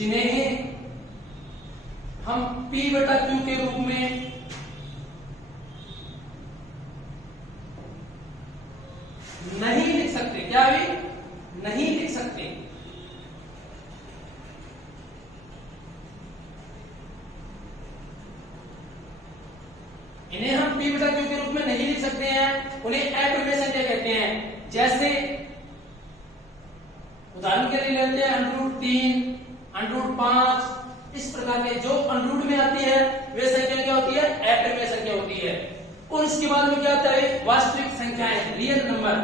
जिन्हें हम P बटा Q के रूप में नहीं लिख सकते। क्या अभी नहीं लिख सकते। इन्हें हम P बटा Q के रूप में नहीं लिख सकते हैं, उन्हें अपरिमेय संख्या कहते हैं। जैसे उदाहरण के लिए लेते हैं √3, √5, इस प्रकार के जो √ में आती है वे संख्या क्या होती है, अपरिमेय संख्या होती है। और इसके बाद में क्या आता है, वास्तविक संख्याएं, रियल नंबर।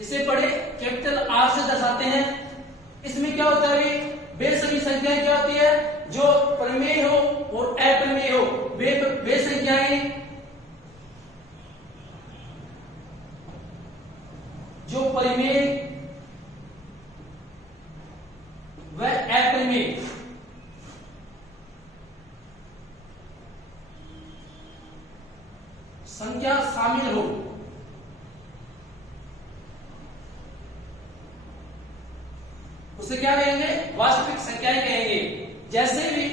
इसे बड़े कैपिटल R से दर्शाते हैं। इसमें क्या होता है, वे सभी संख्याएं क्या होती है जो परिमेय हो और अपरिमेय हो, वे संख्याएं जो परिमेय व अपरिमेय संख्या शामिल हो, उसे क्या कहेंगे, वास्तविक संख्याएं कहेंगे। जैसे भी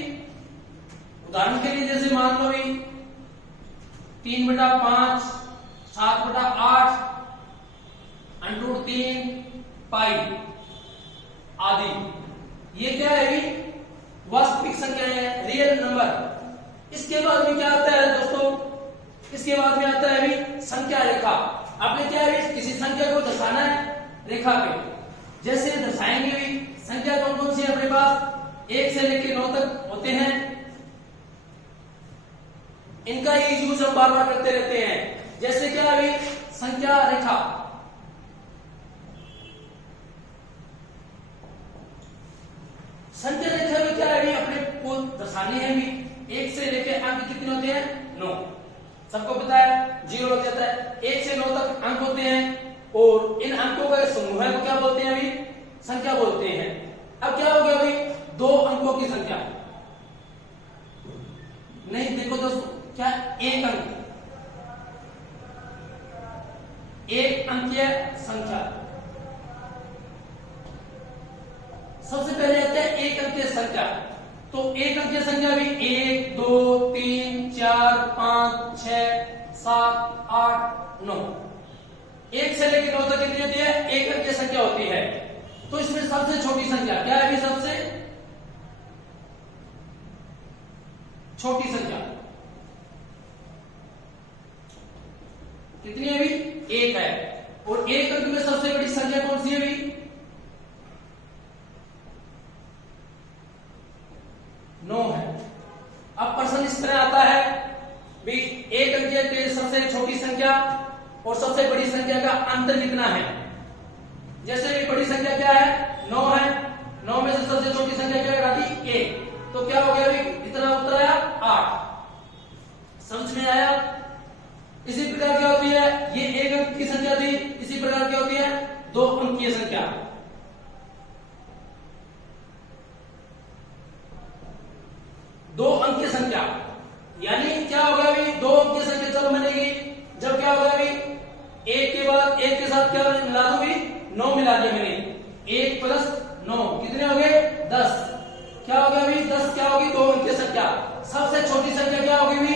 उदाहरण के लिए जैसे मान लो 3/5, 7/8, √3 पाई आदि, ये क्या है भी वास्तविक संख्या है, रियल नंबर। इसके बाद में क्या आता है दोस्तों, इसके बाद में आता है भी संख्या रेखा। आपने क्या है किसी संख्या को दर्शाना है रेखा पे, जैसे दर्शाएंगे भी संख्या कौन कौन सी है अपने पास, 1 से लेकर 9 तक होते हैं। इनका ही यूज हम बार बार करते रहते हैं। जैसे क्या अभी संख्या रेखा, संख्या रेखा में क्या है, अपने को दर्शाने हैं भी 1 से लेकर अंक कितने होते हैं, 9। सबको पता है 0 हो जाता है, 1 से 9 तक अंक होते हैं और इन अंकों का समूह है को क्या बोलते हैं, अभी संख्या बोलते हैं। अब क्या हो गया, अभी 2 अंकों की संख्या नहीं, देखो दोस्तों क्या, एक अंक, एक अंकीय संख्या। सबसे पहले आते हैं एक अंकीय संख्या। तो एक अंकीय संख्या भी 1, 2, 3, 4, 5, 6, 7, 8, 9। 1 से लेकर 9 तक कितनी होती है, एक अंकीय संख्या होती है। तो इसमें सबसे छोटी संख्या क्या है, अभी सबसे छोटी संख्या कितनी है, अभी 1 है। और एक अंक में सबसे बड़ी संख्या कौन सी है, अभी 9 है। अब प्रश्न इस तरह आता है भी एक अंकीय के सबसे छोटी संख्या और सबसे बड़ी संख्या का अंतर कितना है। जैसे भी बड़ी संख्या क्या है, 9 है, 9 में से सबसे छोटी संख्या क्या है, 1। तो क्या हो गया, अभी कितना उत्तर आया, 8। समझ में आया। इसी प्रकार क्या होती है, ये एक अंक की संख्या थी, इसी प्रकार क्या होती है 2 अंकीय संख्या। दो अंकीय संख्या यानी क्या होगा, अभी 2 अंकीय संख्या तब बनेगी जब क्या होगा, अभी 1 के बाद 1 के साथ क्या मिला दो, भी 9 मिला दिया मैंने, 1 + 9 कितने हो गए, 10। क्या हो गया, अभी 10 क्या होगी, 2 अंकीय संख्या। सबसे छोटी संख्या क्या होगी, अभी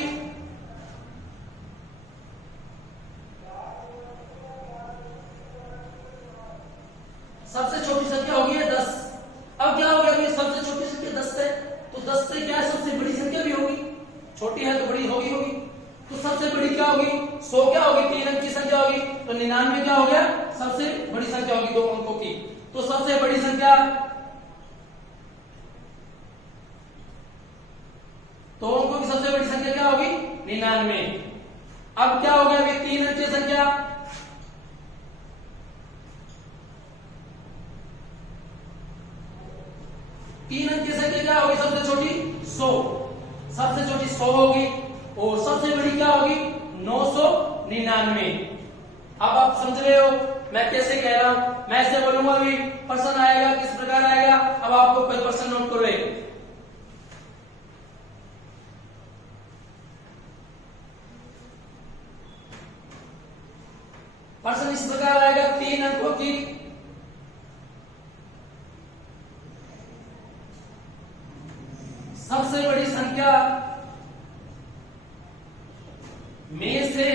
सबसे छोटी संख्या होगी 10। अब क्या हो गया, अभी सबसे छोटी संख्या 10 है, तो 10 से क्या है, सबसे बड़ी संख्या भी होगी, छोटी है तो बड़ी होगी। तो सबसे बड़ी क्या होगी, 100 क्या होगी, 3 अंक की संख्या होगी। तो 99 क्या हो गया, सबसे बड़ी संख्या होगी 2 अंकों की। तो सबसे बड़ी संख्या 2 अंकों की सबसे बड़ी संख्या क्या होगी, 99। अब क्या हो गया, अभी 3 अंकीय संख्या, तीन अंकीय संख्या क्या होगी, सबसे छोटी 100, सबसे छोटी 100 होगी और सबसे बड़ी क्या होगी, 999। अब आप समझ रहे हो मैं कैसे कह रहा हूं, मैं ऐसे बोलूंगा भी प्रश्न आएगा किस प्रकार आएगा। अब आपको कोई प्रश्न नोट करो। प्रश्न इस प्रकार आएगा, 3 अंकों की सबसे बड़ी संख्या में से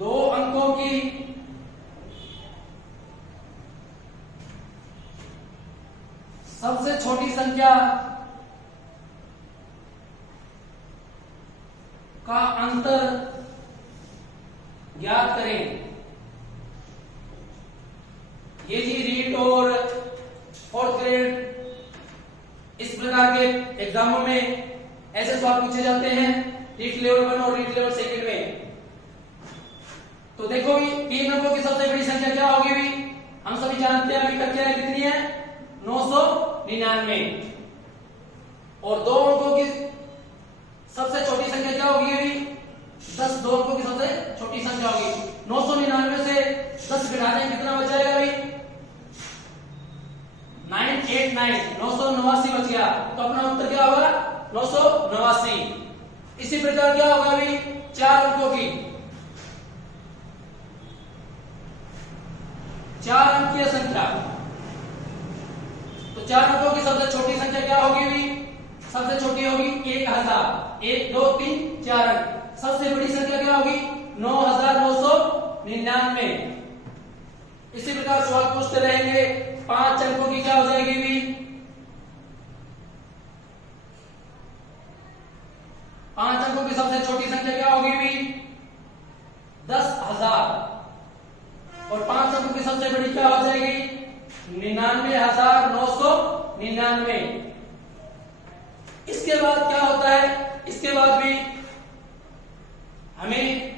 2 अंकों की सबसे छोटी संख्या का अंतर ज्ञात करें। ये जी रीट और 4th ग्रेड इस प्रकार के एग्जामों में ऐसे सवाल पूछे जाते हैं, रीट लेवल 1 और रीट लेवल 2 में। तो देखो भी 3 अंकों की सबसे बड़ी संख्या क्या होगी भी, हम सभी जानते हैं अभी तक क्या है, कितनी है, 999। और 2 अंकों की सबसे छोटी संख्या क्या होगी भी, 10 2 अंकों की सबसे छोटी संख्या होगी। 999 से 10 घटा दें, कितना बच जाएगा भी, 989, 989 बच गया। तो अपना उत्तर क्या होगा, 989। इसी प्रकार क्या होगा भी, 4 अंकों की 4 अंकीय संख्या। तो 4 अंकों की सबसे छोटी संख्या क्या होगी भी, सबसे छोटी होगी 1000, 1 2 3 4 अंक। सबसे बड़ी संख्या क्या होगी, 9999। इसी प्रकार सवाल पूछते रहेंगे, 5 अंकों की क्या हो जाएगी भी, 5 अंकों की सबसे छोटी संख्या क्या होगी भी, 10,000। और 5 अंकों की सबसे बड़ी क्या हो जाएगी, 99,999। इसके बाद क्या होता है, इसके बाद भी हमें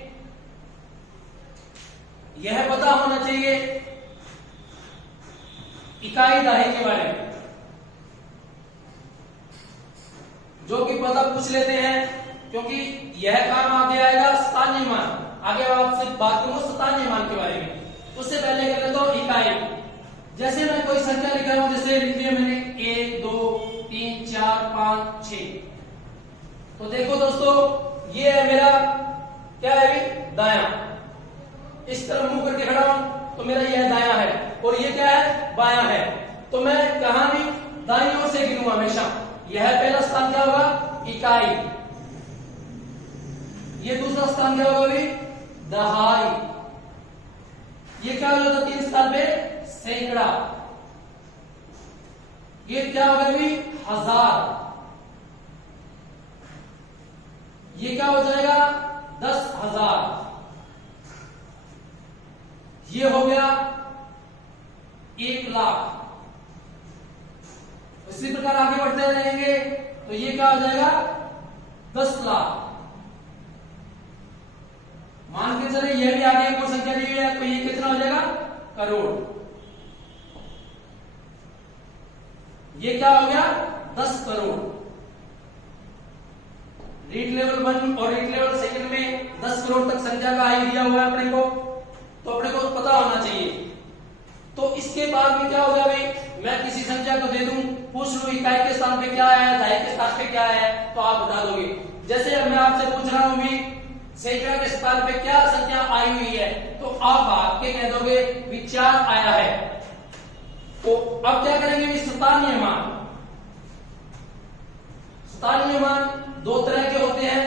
यह पता होना चाहिए इकाई दहाई के बारे में, जो कि पता पूछ लेते हैं, क्योंकि यह काम आगे आएगा स्थानीय मान। आगे आपसे बात करूंगा स्थानीय मान के बारे में, उससे पहले कर लेता हूं इकाई। जैसे मैं कोई संख्या लिख रहा हूं, जैसे लिख लिया मैंने 1 2 3 4 5 6। तो देखो दोस्तों, ये है मेरा क्या है भी, दायां। इस तरफ मुंह करके खड़ा हूं तो मेरा यह दायां है, और ये क्या है, बायां है। तो मैं कहां भी दाईं ओर से गिनूंगा हमेशा। यह पहला स्थान क्या होगा, इकाई। ये दूसरा स्थान क्या होगा भी, दहाई। ये क्या हो जाता 3 स्थान पे, सैकड़ा। ये क्या होगा भी, 1000। ये क्या हो जाएगा, 10,000। ये हो गया 1,00,000। इसी प्रकार आगे बढ़ते रहेंगे तो ये क्या हो जाएगा, 10 लाख। मान के चले ये भी आगे कोई संख्या दी हुई है, तो ये कितना हो जाएगा, करोड़। ये क्या हो गया, 10 करोड़। रीट लेवल 1 और रीट लेवल 2 में 10 करोड़ तक संख्या का आई दिया हुआ है अपने को, तो अपने को पता होना चाहिए। तो इसके बाद में क्या होगा भाई, मैं किसी संख्या को दे दूं, पूछ लूं इकाई के स्थान पे क्या है, दहाई के स्थान पे क्या है, तो आप बता दोगे। जैसे अब मैं आपसे पूछ रहा हूं भी, सैकड़ा के स्थान पे क्या संख्या आई हुई है, तो आप भाग के कह दोगे भी 4 आया है। तो अब क्या करेंगे भी, स्थानीय मान। स्थानीय मान 2 तरह के होते हैं,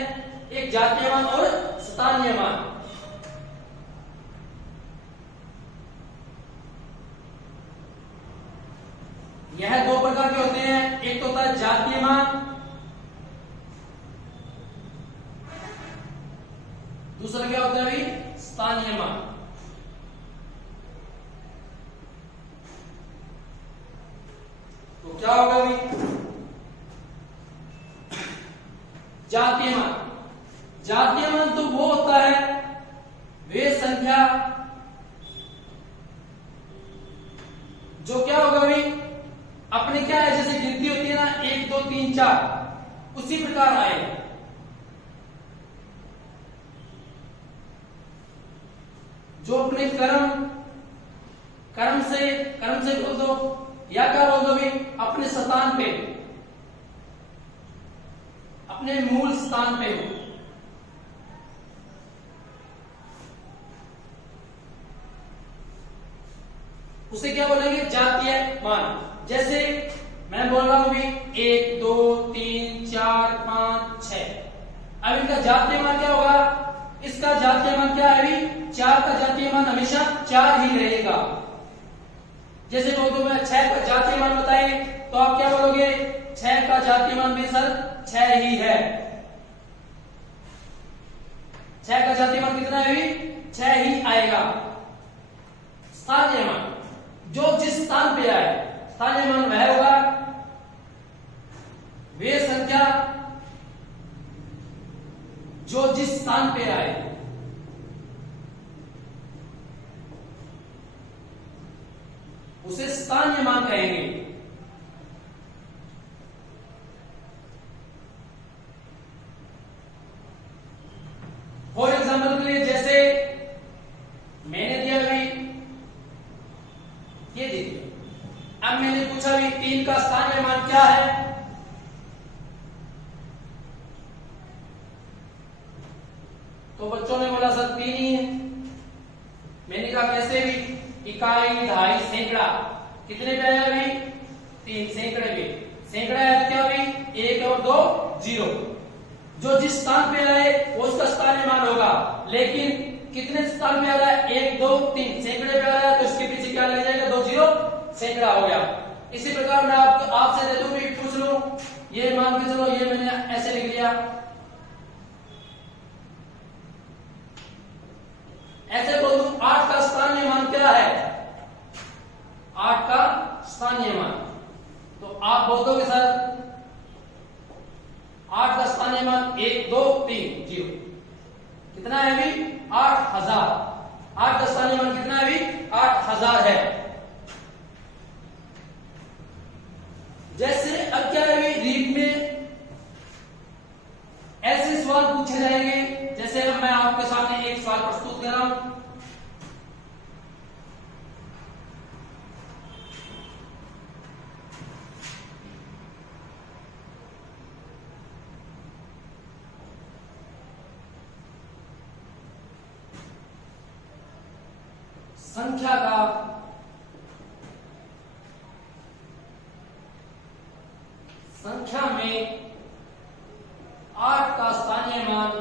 एक जातीय मान और स्थानीय मान। यह 2 प्रकार के होते हैं, एक तो होता है जातीय मान, दूसरा क्या होता है भाई, स्थानीय मान। तो क्या होगा भाई, जातीय मान। जातीय मान तो वो होता है, वे संख्या जो क्या होगा भाई, अपने क्या है, जैसे गिनती होती है ना 1 2 3 4, उसी प्रकार आए। जो अपने कर्म से बोल दो, या क्या बोल दो भी, अपने स्थान पे, अपने मूल स्थान पे हो। उसे क्या बोलेंगे, जातीय मान। जैसे मैं बोल रहा हूं भी 1 2 3 4 5 6, अब इनका जातीय मान क्या होगा, इसका जातीय मान क्या है अभी, 4 का जातीय मान हमेशा 4 ही रहेगा। जैसे बोलते मैं 6 का जातीय मान बताएंगे तो आप क्या बोलोगे, 6 का जातीय मान भी सर 6 ही है। 6 का जातीय मान कितना है अभी, 6 ही आएगा। स्थानीय मान जो जिस स्थान पे आए, स्थानीय मान वह होगा वे संख्या जो जिस स्थान पे आए, उसे स्थानीय मान कहेंगे। फॉर एग्जाम्पल के लिए जैसे मैंने दिया अभी ये देखिए, अब मैंने पूछा भी 3 का स्थानीय मान क्या है, तो बच्चों ने बोला सर 3 ही है। मैंने कहा कैसे भी, इकाई दहाई सैकड़ा कितने पे आएगा अभी, 3 सैकड़े पे। सैकड़ा है क्या अभी, 1 और 2 0, जो जिस स्थान पे आए वो उसका स्थानीय मान होगा। लेकिन कितने स्थान पे आ रहा है, 1 2 3 सैकड़े पे आ रहा है, तो इसके पीछे क्या लग जाएगा, 2 0 सैकड़ा हो गया। इसी प्रकार मैं आपसे दे दूं भी, पूछ लूं ये मान के चलो, ये मैंने ऐसे लिख लिया, ऐसे बोलूं 8 का स्थानीय मान क्या है, 8 का स्थानीय मान, तो आप बोल दोगे सर 8 का स्थानीय मान 1 2 3 0, कितना है अभी 8000। 8 का स्थानीय मान कितना है अभी, 8000 है। जैसे अब क्या है अभी रीट में ऐसे सवाल पूछे जाएंगे, जैसे अब मैं आपके सामने एक सवाल प्रस्तुत कर रहा हूं, संख्या में 8 का स्थानीय मान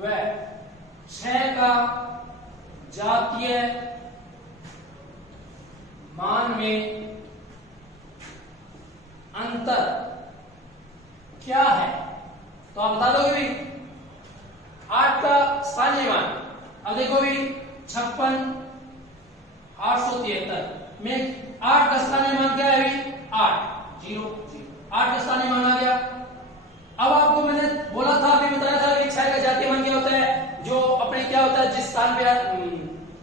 व 6 का जातीय मान में अंतर क्या है, तो आप बता दोगे भी 8 का स्थानीय मान। अब देखो भी 56 873 में 8 का स्थानीय मान क्या है अभी, 8 0 0, 8 का स्थानीय मान आ गया। अब आपको मैंने बोला था, अभी बताया था कि 6 का जातीय मान क्या होता है, जो अपने क्या होता है जिस स्थान पे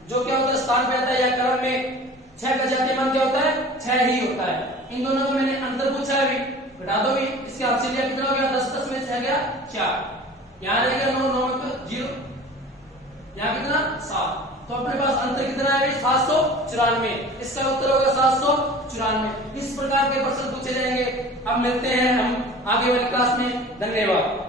जो क्या होता है स्थान पे आता है या क्रम में, 6 का जातीय मान क्या होता है, 6 ही होता है। इन दोनों का मैंने अंतर पूछा है, अभी घटा दो भी, इसके हासिल कितना हो गया, 10 10 में 6 गया 4, यहां रह गया 9 9 में 0, यहां कितना 7, तो अपने पास अंतर कितना है 794, इसका उत्तर होगा 794। इस प्रकार के प्रश्न पूछे जाएंगे। अब मिलते हैं हम आगे वाली क्लास में, धन्यवाद।